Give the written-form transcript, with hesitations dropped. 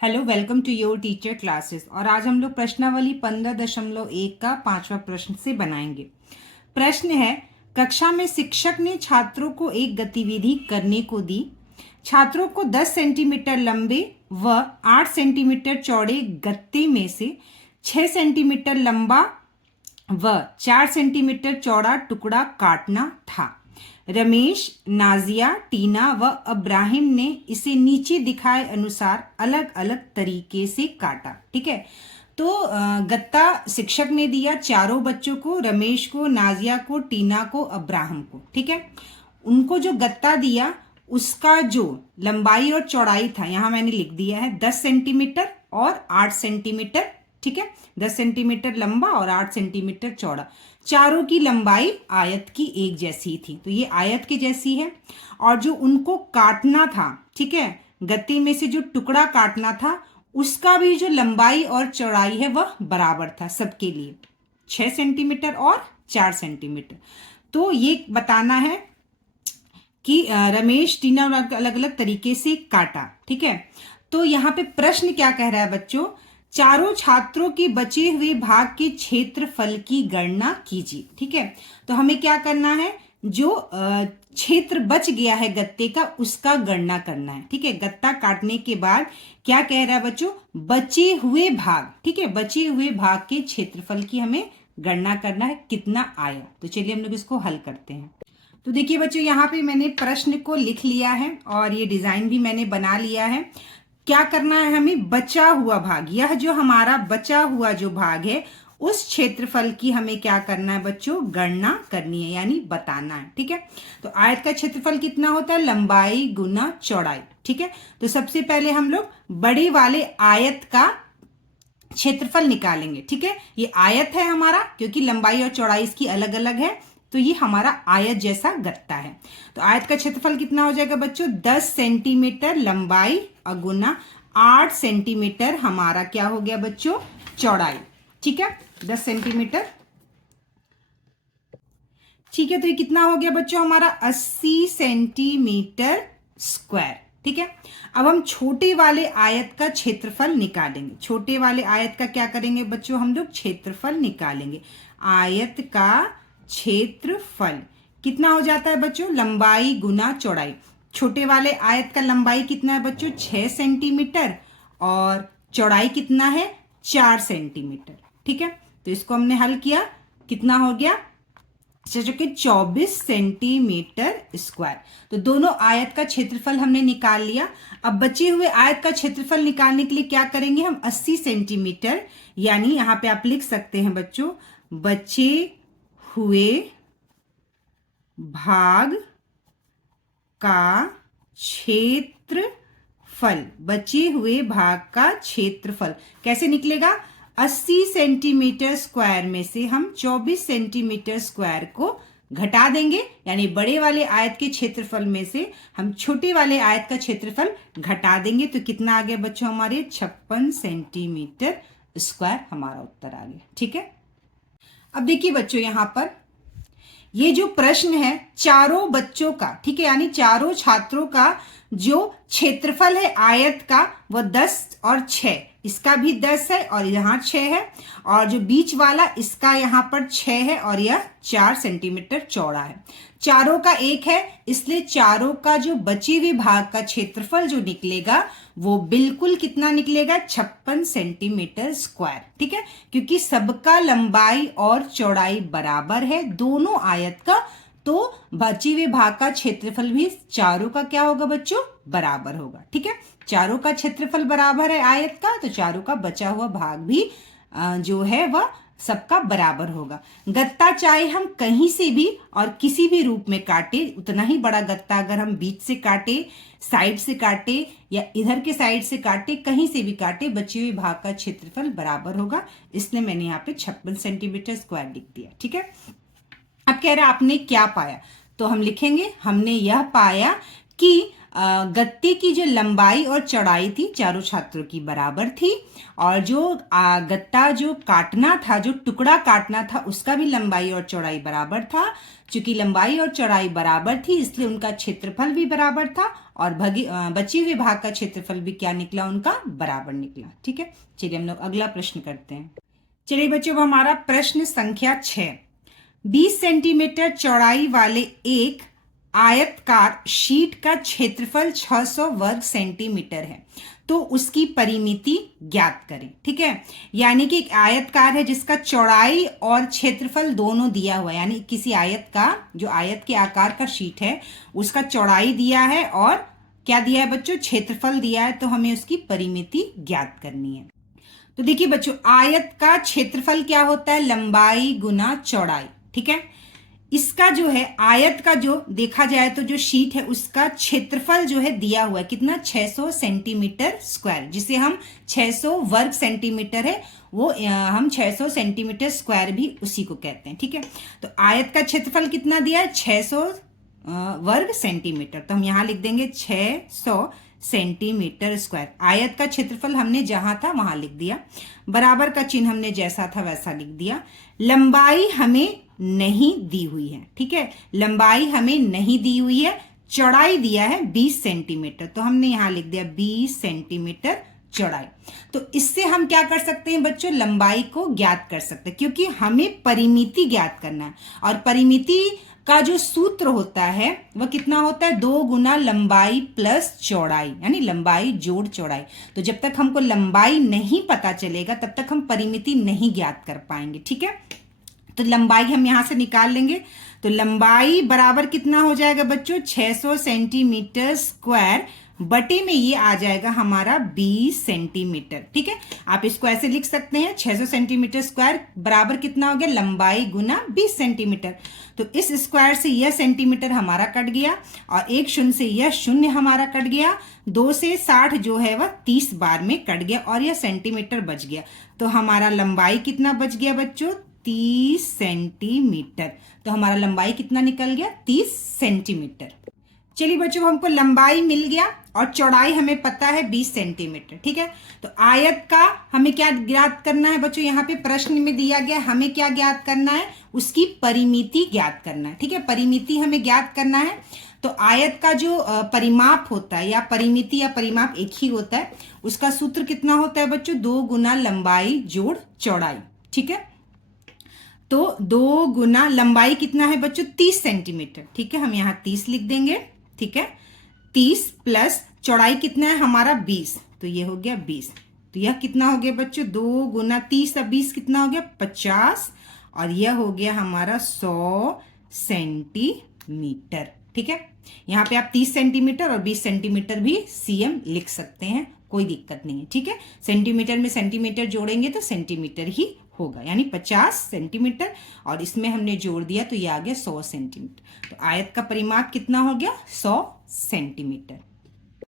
Hello, welcome to your teacher classes. और आज हम लोग प्रश्नावली 15.1 का 5वां प्रश्न से बनाएंगे। प्रश्न है, कक्षा में शिक्षक ने छात्रों को एक गतिविधि करने को दी। छात्रों को 10 सेंटीमीटर लंबे व 8 सेंटीमीटर चौड़े गत्ते में से 6 सेंटीमीटर लंबा व 4 सेंटीमीटर चौड़ा टुकड़ा काटना था। रमेश, नाजिया, टीना व अब्राहिम ने इसे नीचे दिखाए अनुसार अलग अलग तरीके से काटा। ठीक है, तो गत्ता शिक्षक ने दिया चारों बच्चों को, रमेश को, नाजिया को, टीना को, अब्राहम को। ठीक है, उनको जो गत्ता दिया उसका जो लंबाई और चौड़ाई था, यहां मैंने लिख दिया है 10 सेंटीमीटर और 8 सेंटीमीटर। ठीक है, 10 सेंटीमीटर लंबा और 8 सेंटीमीटर चौड़ा। चारों की लंबाई आयत की एक जैसी थी, तो ये आयत की जैसी है। और जो उनको काटना था, ठीक है, गत्ते में से जो टुकड़ा काटना था उसका भी जो लंबाई और चौड़ाई है वह बराबर था सबके लिए, 6 सेंटीमीटर और 4 सेंटीमीटर। तो ये बताना है कि रमेश, टीना अलग अलग तरीके से काटा। ठीक है, तो यहाँ पे प्रश्न क्या कह रहा है बच्चों, चारों छात्रों के बचे हुए भाग के क्षेत्रफल की गणना कीजिए। ठीक है, तो हमें क्या करना है, जो क्षेत्र बच गया है गत्ते का उसका गणना करना है। ठीक है, गत्ता काटने के बाद क्या कह रहा है बच्चों, बचे हुए भाग। ठीक है, बचे हुए भाग के क्षेत्रफल की हमें गणना करना है, कितना आया। तो चलिए हम लोग इसको हल करते हैं। तो देखिए बच्चों, यहाँ पे मैंने प्रश्न को लिख लिया है और ये डिजाइन भी मैंने बना लिया है। क्या करना है हमें, बचा हुआ भाग, यह जो हमारा बचा हुआ जो भाग है उस क्षेत्रफल की हमें क्या करना है बच्चों, गणना करनी है, यानी बताना है। ठीक है, तो आयत का क्षेत्रफल कितना होता है, लंबाई गुना चौड़ाई। ठीक है, तो सबसे पहले हम लोग बड़े वाले आयत का क्षेत्रफल निकालेंगे। ठीक है, ये आयत है हमारा, क्योंकि लंबाई और चौड़ाई इसकी अलग अलग है, तो ये हमारा आयत जैसा गत्ता है। तो आयत का क्षेत्रफल कितना हो जाएगा बच्चों, 10 सेंटीमीटर लंबाई गुना 8 सेंटीमीटर हमारा क्या हो गया बच्चों, चौड़ाई। ठीक है, 10 सेंटीमीटर। ठीक है, तो ये कितना हो गया बच्चों हमारा, 80 सेंटीमीटर स्क्वायर। ठीक है, अब हम छोटे वाले आयत का क्षेत्रफल निकालेंगे। छोटे वाले आयत का क्या करेंगे बच्चों, हम लोग क्षेत्रफल निकालेंगे। आयत का क्षेत्रफल कितना हो जाता है बच्चों, लंबाई गुना चौड़ाई। छोटे वाले आयत का लंबाई कितना है बच्चों, 6 सेंटीमीटर और चौड़ाई कितना है, 4 सेंटीमीटर। ठीक है, तो इसको हमने हल किया, कितना हो गया, जो कि 24 सेंटीमीटर स्क्वायर। तो दोनों आयत का क्षेत्रफल हमने निकाल लिया। अब बचे हुए आयत का क्षेत्रफल निकालने के लिए क्या करेंगे हम, 80 सेंटीमीटर, यानी यहां पे आप लिख सकते हैं बच्चों, बचे हुए भाग का क्षेत्रफल। बचे हुए भाग का क्षेत्रफल कैसे निकलेगा, 80 सेंटीमीटर स्क्वायर में से हम 24 सेंटीमीटर स्क्वायर को घटा देंगे, यानी बड़े वाले आयत के क्षेत्रफल में से हम छोटे वाले आयत का क्षेत्रफल घटा देंगे। तो कितना आ गया बच्चों, हमारे 56 सेंटीमीटर स्क्वायर हमारा उत्तर आ गया। ठीक है, अब देखिए बच्चों, यहां पर ये जो प्रश्न है चारों बच्चों का, ठीक है, यानी चारों छात्रों का जो क्षेत्रफल है आयत का वह 10 और 6, इसका भी 10 है और यहाँ 6 है, और जो बीच वाला इसका यहाँ पर 6 है और यह 4 सेंटीमीटर चौड़ा है। चारों का एक है, इसलिए चारों का जो बचे हुए भाग का क्षेत्रफल जो निकलेगा वो बिल्कुल कितना निकलेगा, 56 सेंटीमीटर स्क्वायर। ठीक है, क्योंकि सबका लंबाई और चौड़ाई बराबर है दोनों आयत का, तो बचे हुए भाग का क्षेत्रफल भी चारों का क्या होगा बच्चों, बराबर होगा। ठीक है, चारों का क्षेत्रफल बराबर है आयत का, तो चारों का बचा हुआ भाग भी जो है वह सबका बराबर होगा। गत्ता चाहे हम कहीं से भी और किसी भी रूप में काटे, उतना ही बड़ा गत्ता अगर हम बीच से काटे, साइड से काटे या इधर के साइड से काटे, कहीं से भी काटे, बचे हुए भाग का क्षेत्रफल बराबर होगा। इसलिए मैंने यहाँ पे 56 सेंटीमीटर स्क्वायर लिख दिया। ठीक है, अब कह रहा है आपने क्या पाया, तो हम लिखेंगे, हमने यह पाया कि गत्ते की जो लंबाई और चौड़ाई थी चारों छात्रों की बराबर थी, और जो गत्ता जो काटना था, जो टुकड़ा काटना था, उसका भी लंबाई और चौड़ाई बराबर था। चूंकि लंबाई और चौड़ाई बराबर थी इसलिए उनका क्षेत्रफल भी बराबर था, और बचे हुए भाग का क्षेत्रफल भी क्या निकला, उनका बराबर निकला। ठीक है, चलिए हम लोग अगला प्रश्न करते हैं। चलिए बच्चों, हमारा प्रश्न संख्या 6। 20 सेंटीमीटर चौड़ाई वाले एक आयतकार शीट का क्षेत्रफल 600 वर्ग सेंटीमीटर है, तो उसकी परिमिति ज्ञात करें। ठीक है, यानी कि एक आयतकार है जिसका चौड़ाई और क्षेत्रफल दोनों दिया हुआ है, यानी किसी आयत का, जो आयत के आकार का शीट है उसका चौड़ाई दिया है और क्या दिया है बच्चों, क्षेत्रफल दिया है, तो हमें उसकी परिमिति ज्ञात करनी है। तो देखिए बच्चों, आयत का क्षेत्रफल क्या होता है, लंबाई गुना चौड़ाई। ठीक है, इसका जो है आयत का जो देखा जाए तो जो शीट है उसका क्षेत्रफल जो है दिया हुआ है कितना, 600 सेंटीमीटर स्क्वायर, जिसे हम 600 वर्ग सेंटीमीटर है वो हम 600 सेंटीमीटर स्क्वायर भी उसी को कहते हैं। ठीक है, तो आयत का क्षेत्रफल कितना दिया है, 600 वर्ग सेंटीमीटर, तो हम यहां लिख देंगे 600 सेंटीमीटर स्क्वायर। आयत का क्षेत्रफल हमने जहां था वहां लिख दिया, बराबर का चिन्ह हमने जैसा था वैसा लिख दिया। लंबाई हमें नहीं दी हुई है। ठीक है, लंबाई हमें नहीं दी हुई है, चौड़ाई दिया है 20 सेंटीमीटर, तो हमने यहां लिख दिया 20 सेंटीमीटर चौड़ाई। तो इससे हम क्या कर सकते हैं बच्चों, लंबाई को ज्ञात कर सकते हैं, क्योंकि हमें परिमिति ज्ञात करना है, और परिमिति का जो सूत्र होता है वह कितना होता है, 2 गुना लंबाई प्लस चौड़ाई, यानी लंबाई जोड़ चौड़ाई। तो जब तक हमको लंबाई नहीं पता चलेगा तब तक हम परिमिति नहीं ज्ञात कर पाएंगे। ठीक है, तो लंबाई हम यहां से निकाल लेंगे, तो लंबाई बराबर कितना हो जाएगा बच्चों, 600 सेंटीमीटर स्क्वायर बटे में ये आ जाएगा हमारा 20 सेंटीमीटर। ठीक है, आप इसको ऐसे लिख सकते हैं, 600 सेंटीमीटर स्क्वायर बराबर कितना हो गया, लंबाई गुना 20 सेंटीमीटर। तो इस स्क्वायर से यह सेंटीमीटर हमारा कट गया, और एक शून्य से यह शून्य हमारा कट गया, 2 से 60 जो है वह 30 बार में कट गया, और यह सेंटीमीटर बच गया। तो हमारा लंबाई कितना बच गया बच्चों, 30 सेंटीमीटर। तो हमारा लंबाई कितना निकल गया, 30 सेंटीमीटर। चलिए बच्चों, हमको लंबाई मिल गया और चौड़ाई हमें पता है 20 सेंटीमीटर। ठीक है, तो आयत का हमें क्या ज्ञात करना है बच्चों, यहाँ पे प्रश्न में दिया गया हमें क्या ज्ञात करना है, उसकी परिमिति ज्ञात करना है। ठीक है, परिमिति हमें ज्ञात करना है। तो आयत का जो परिमाप होता है, या परिमिति या परिमाप एक ही होता है, उसका सूत्र कितना होता है बच्चों, 2 गुना लंबाई जोड़ चौड़ाई। ठीक है, तो 2 गुना लंबाई कितना है बच्चों, 30 सेंटीमीटर। ठीक है, हम यहाँ 30 लिख देंगे। ठीक है, 30 प्लस चौड़ाई कितना है हमारा 20, तो ये हो गया 20। तो यह कितना हो गया बच्चों, 2 गुना 30 और 20 कितना हो गया, 50, और यह हो गया हमारा 100 सेंटीमीटर। ठीक है, यहाँ पे आप 30 सेंटीमीटर और 20 सेंटीमीटर भी सीएम लिख सकते हैं, कोई दिक्कत नहीं है। ठीक है, सेंटीमीटर में सेंटीमीटर जोड़ेंगे तो सेंटीमीटर ही होगा, यानी 50 सेंटीमीटर, और इसमें हमने जोड़ दिया तो ये आ गया 100 सेंटीमीटर। तो आयत का परिमाप कितना हो गया, 100 सेंटीमीटर।